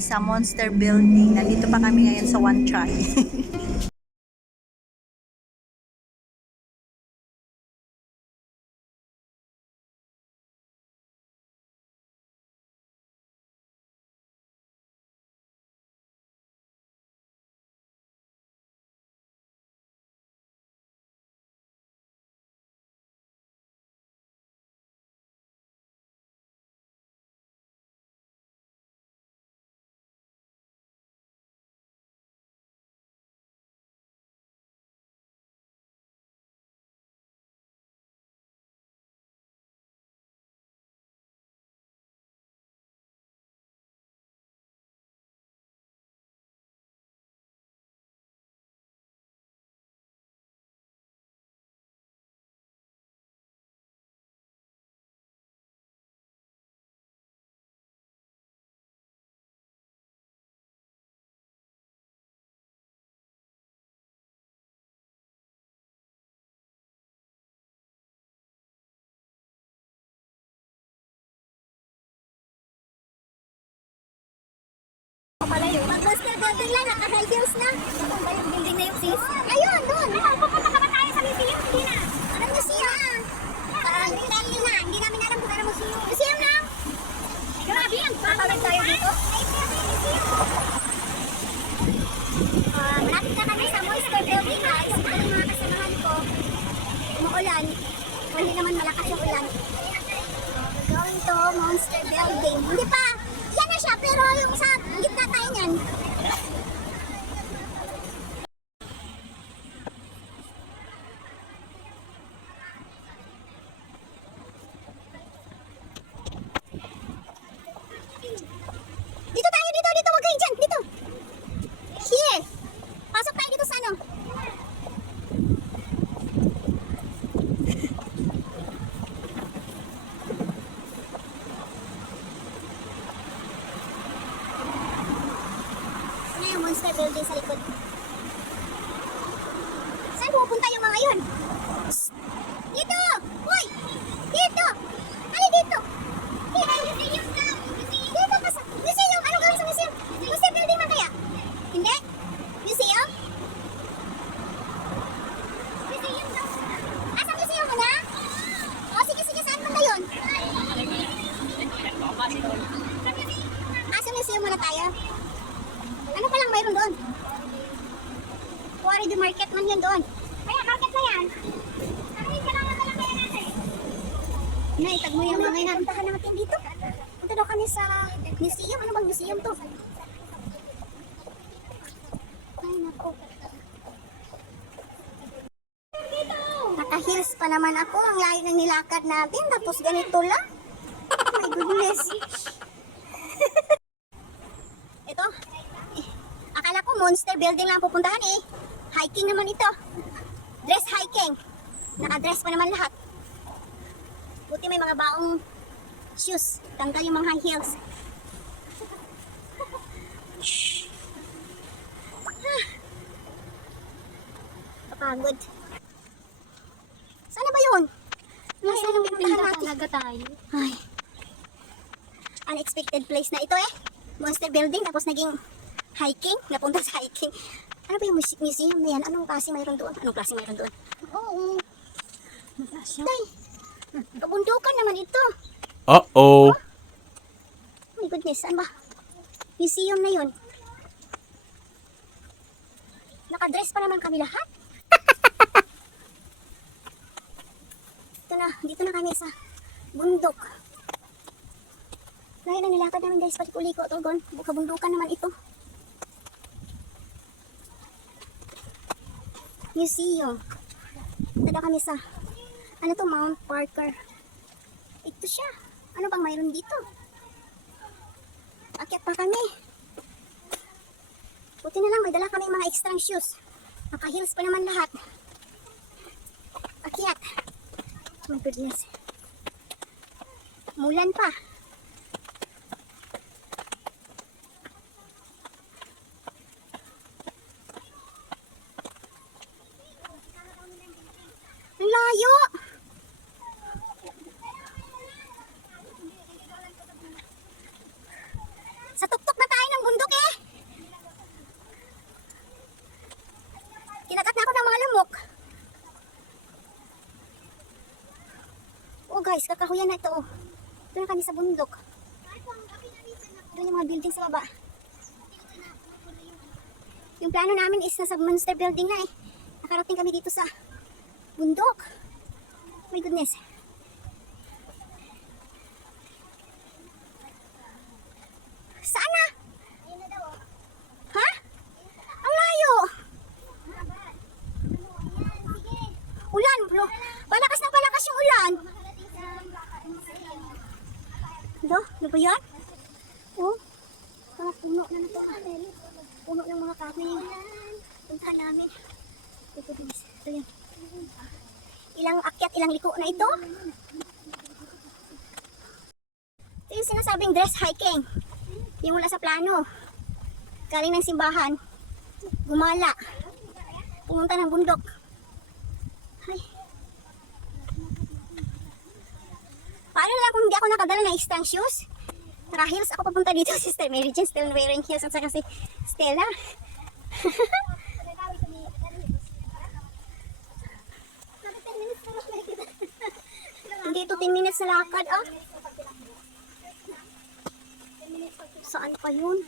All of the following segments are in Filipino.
kami sa Monster Building. Nandito pa kami ngayon sa One Try. Pag Monster Building lang, naka-high heels na. Ano ba yung building na yung sis? Ayun, doon. Pupunta ka ba tayo sa museum? Hindi na. Anong museum? Hindi na. Hindi namin alam kung anong museum. Museum lang? Grabe yan. Papawag tayo dito. Malapit na kami sa Monster Building, guys. Ito yung mga kasamahan ko. Umuulan. Hindi naman malakas yung ulan. Going to Monster Building. Hindi pa. Yan na siya, pero yung sa gitna tayo niyan. Dito tayo, dito. Huwag kayo dyan, dito. Here. Pasok tayo dito sa ano. Monster Building sa likod. Saan pupunta yung mga yun? Dito! Hoy! Dito! Ano dito? Museum ka! Dito ka sa... Museum! Ano gawin sa museum? Monster Building man kaya? Hindi? Museum? Museum ka! Sa museum mo na? O sige, saan banda yun? Sa museum muna tayo. Ano pa lang mayroon doon? Quarry the market man yan doon. Kaya market na yan. Kailangan na lang kaya natin. Naitag mo yung mga yan. Puntahan natin dito. Punta daw kami sa museum. Ano bang museum to? Ay nako. Naka-heels pa naman ako. Ang layo ng nilakad natin. Tapos ganito lang. Oh my goodness. Ito. Akala ko Monster Building lang pupuntahan eh. Hiking naman ito. Dress hiking. Naka-dress pa naman lahat. Buti may mga baong shoes. Tanggal yung mga high heels. Kapagod. Sana ba yun? Nasaan ang pinuntahan natin? Talaga tayo. Ay. Unexpected place na ito eh. Monster Building tapos naging hiking, napunta sa hiking. Ano ba yung museum na yan? Anong klase mayroon doon? Oo. Tay, kabundukan naman ito. Uh-oh. Oh my goodness, saan ba? Museum na yun. Nakadress pa naman kami lahat. Dito na kami sa bundok. Dahil na nilakad namin guys, pati kuliko, Torgon. Kabundukan naman ito. Museum. Tada kami sa ano to, Mount Parker. Ito siya. Ano bang mayroon dito? Akyat pa kami. Buti na lang may dala kami mga extra shoes. Naka-heels pa naman lahat. Akyat. Oh my goodness. Mulan pa. Layo! Sa tuktok na tayo ng bundok. lamok. Oh guys, kakahuyan na ito. Oh. Doon na kami sa bundok. Doon yung mga building sa baba. Yung plano namin is nasa monster building na eh. Nakarating kami dito sa bundok. My goodness. Saan na? Ha? Ang layo. Ulan, bro. Palakas na palakas yung ulan. Ano ba yan? Oh, mga puno na ito. Puno ng mga kahoy. Puntahan namin. Ito yan. Ilang akyat, ilang liko na ito. Ito yung sinasabing dress hiking. Yung wala sa plano. Galing ng simbahan. Gumala. Pumunta ng bundok. Ay. Paano lang kung hindi ako nakadala ng stang shoes? Naka-heels ako papunta dito. Sister Mary Jane still wearing heels at saka si Stella. Hindi ito 10 minutes na lakad ah. Saan pa yun?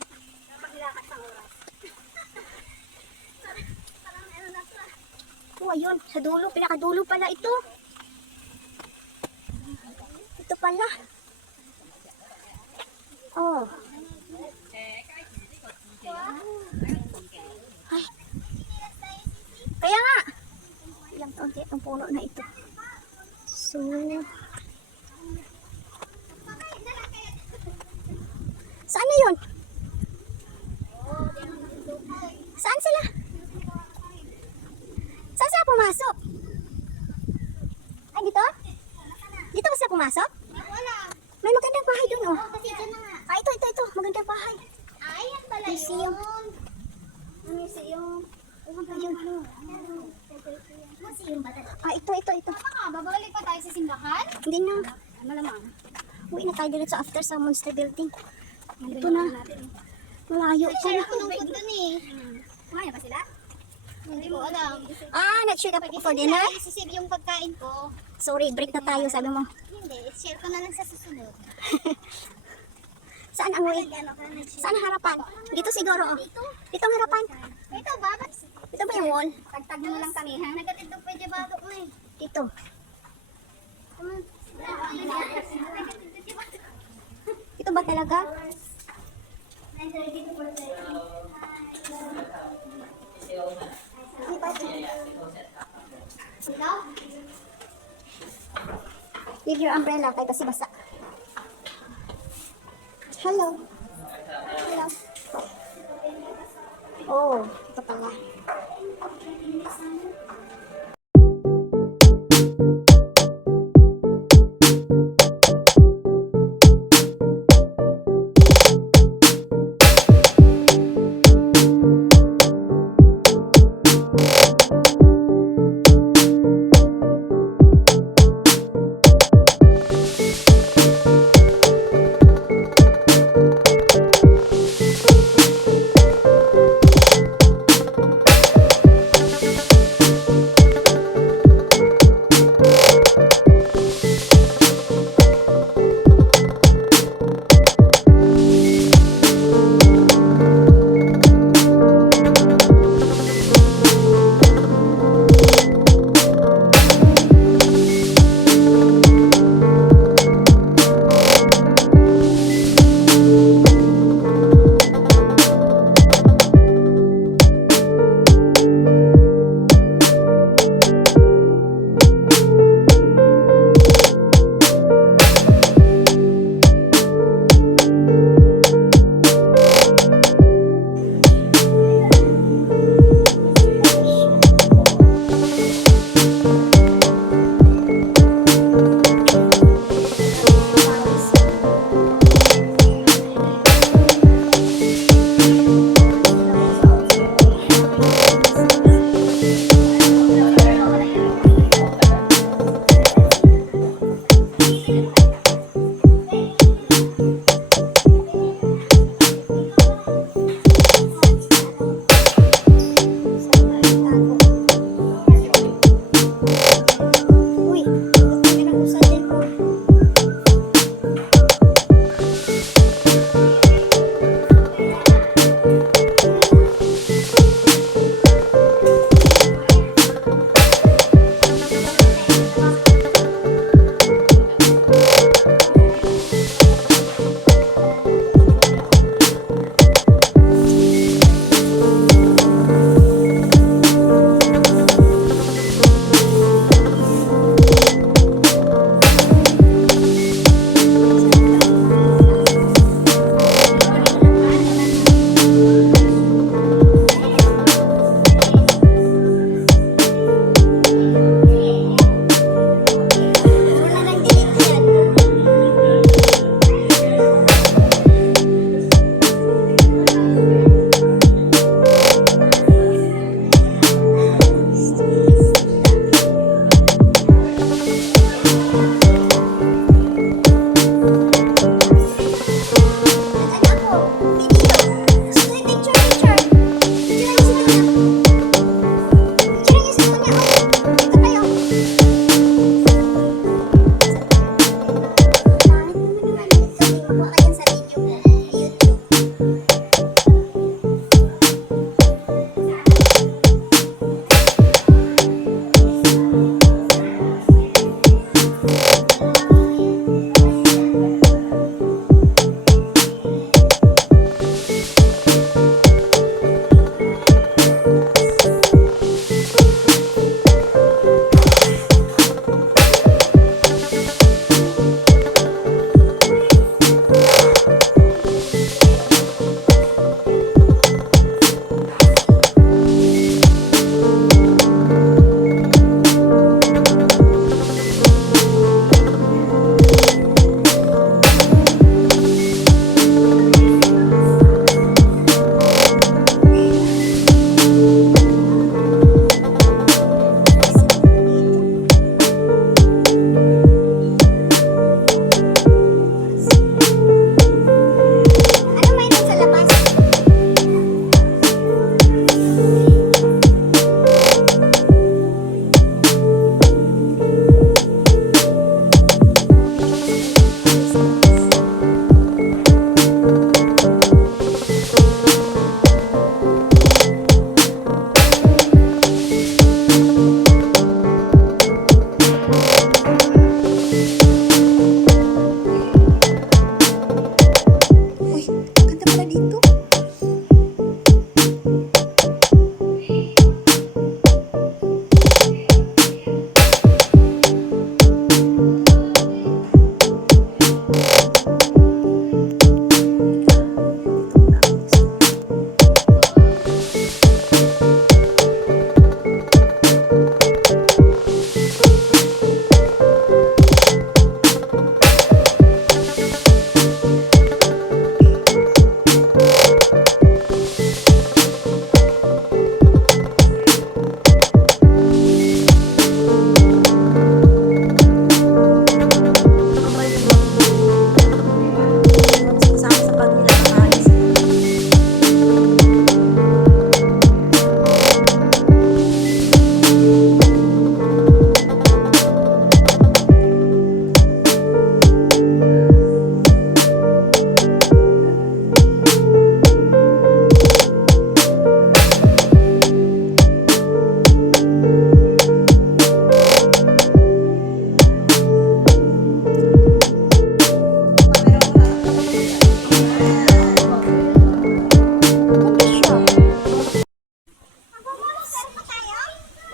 Oh, ayun. Sa dulo. Pinakadulo pala ito. Ito pala. Oh. Ay. Kaya nga. Ilang taon kaya itong puno na ito. So. Saan na yun? Saan sila? Saan sila pumasok? Ay, dito? Dito ba sila pumasok? Wala. May magandang bahay dun, oh. Kasi dyan na nga. Ah, ito. Magandang bahay. Ay, yan pala Museum. yun. Ang museum. Ayun. Museum ba talaga? Ah, ito. Tama nga, babalik pa tayo sa simbahan? Hindi na. Malamang. Uwi na tayo diretso after sa monster building. Ito na. Malayo pa Share na. ako ng food dun eh. Kumain ba sila? Hindi ko alam. Ah, nag-share ka for dinner? Isisave yung pagkain ko. Sorry, break na tayo, sabi mo. Hindi, share ko na lang sa susunod. Saan ang way? Ano ka nag-share? Saan ang harapan? Dito siguro, oh. Dito ang harapan. Ito ba? Ito ba yung wall? Pagtag mo lang kami ha. Nagatid doon pwede bago mo eh. Dito. Ito ba talaga? Ay, bakit? Leave your umbrella kay kasi basa. Hello. Hello. Oh, ito pala.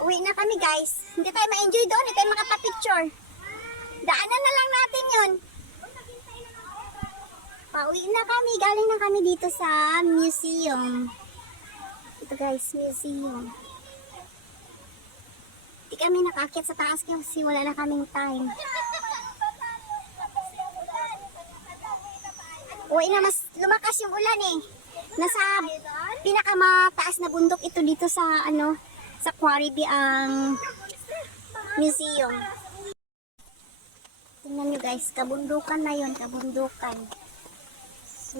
Pauwi na kami guys. Hindi tayo ma-enjoy doon, hindi tayo makapapicture. Daanan na lang natin yun. Pauwi na kami, galing na kami dito sa museum. Ito guys, museum. Hindi kami nakaakyat sa taas kasi wala na kaming time. Uwi na, mas lumakas yung ulan eh. Nasa pinakamataas na bundok ito dito sa sa Quarry Bay ang museum. Tingnan nyo guys, kabundukan na yun, kabundukan. So,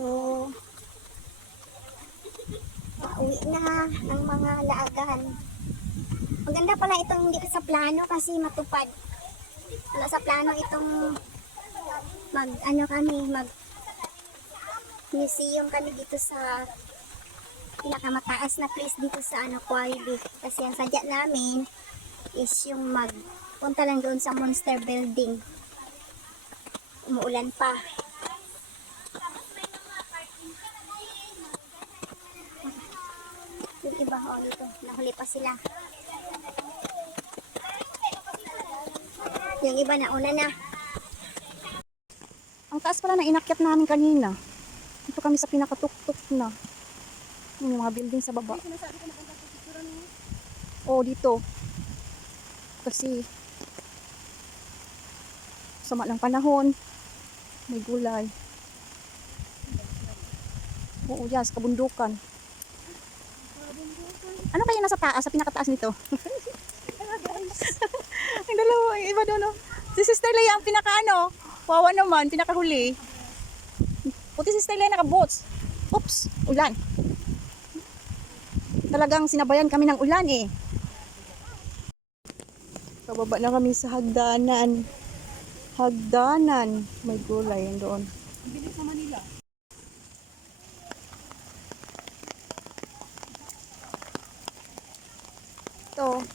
pauwi na ang mga laagan. Maganda pala itong hindi sa plano kasi matupad. Wala sa plano itong mag museum kami dito sa pinakamataas na place dito sa Quarry Bay. Kasi ang sadya namin is yung magpunta lang doon sa Monster Building. Umuulan pa. Yung iba, dito, nahuli pa sila. Yung iba nauna na. Ang taas pala na inakyat namin kanina. Dito kami sa pinakatuktok na. Yung mga building sa baba. Oo, dito. Kasi sama ng panahon. May gulay. Oo, yes, kabundukan. Ano kaya nasa taas, sa pinakataas nito? Ang dalawa, yung iba doon, no? Si Sister Leia ang pinaka wawa naman, pinakahuli. Puti si Sister Leia naka-boots. Oops, ulan. Talagang sinabayan kami ng ulan eh. Pababa na kami sa hagdanan. Hagdanan. May gulay doon. Bilis sa Manila. Ito,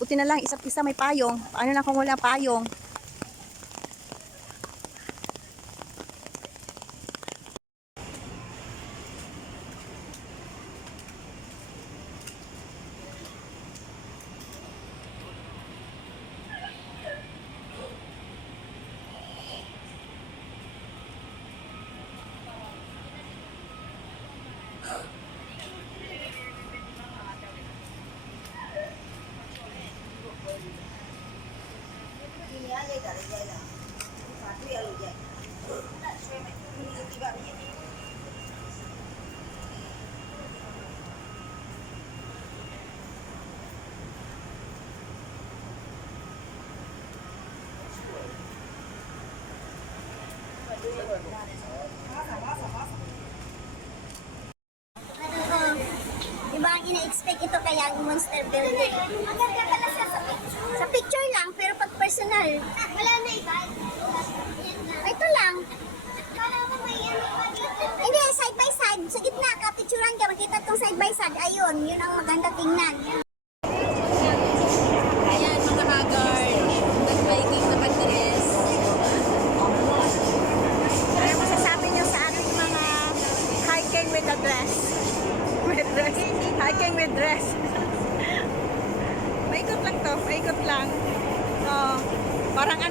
buti na lang isa't isa may payong. Paano na kung wala payong? Diba ang ina-expect ito kaya ang Monster Building? Ang ganda pala siya sa picture lang, pero pag personal, wala na iba. Ito lang. Hindi, side by side. Sa gitna ka, picturean ka, makita itong side by side. Ayun, yun ang maganda tingnan. Ayan, mga haggard. Nag-biking na pag-dress. Ano masasabi niyo sa ating mga hiking with a dress? With dress. Hiking with dress. Maikot lang to. Maikot lang. Parang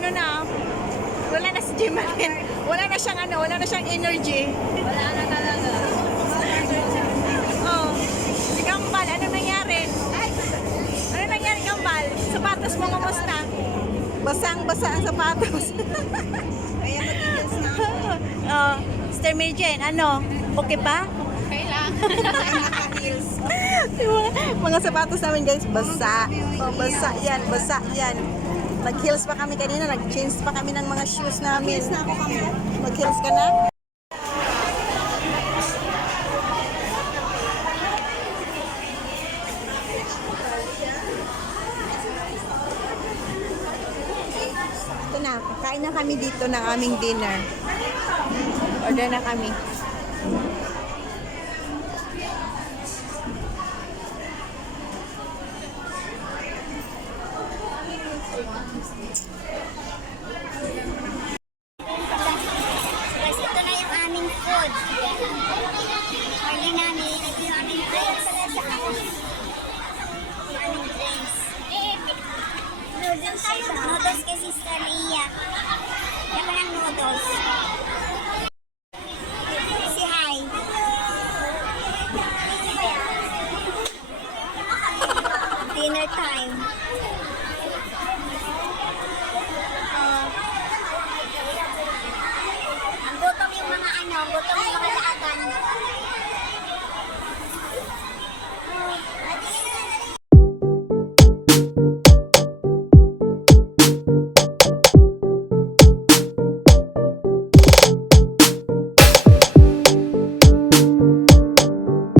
wala na si Jimalin. Wala na siyang energy. Wala na talaga. Oh. Si Kambal, ano nangyari? Ano nangyari, Kambal? Sapatos mo kumusta? Basang-basa ang sapatos. Kaya mag-heels na. Sister Mary Jane, okay pa? Okay lang. Naka-heels. Mga sapatos namin guys, basa. Basa yan. Nag-heels pa kami kanina, nag-change pa kami ng mga shoes namin. Heels na ako kami. Mag-heels ka na? Ito na, kain na kami dito ng aming dinner. Order na kami. Guys, ito na yung aming food. Order namin. Ito yung aming drinks. Yung aming drinks. Noodles kay Sister Ria. Yan pa ng noodles. Si Hi. Dinner time.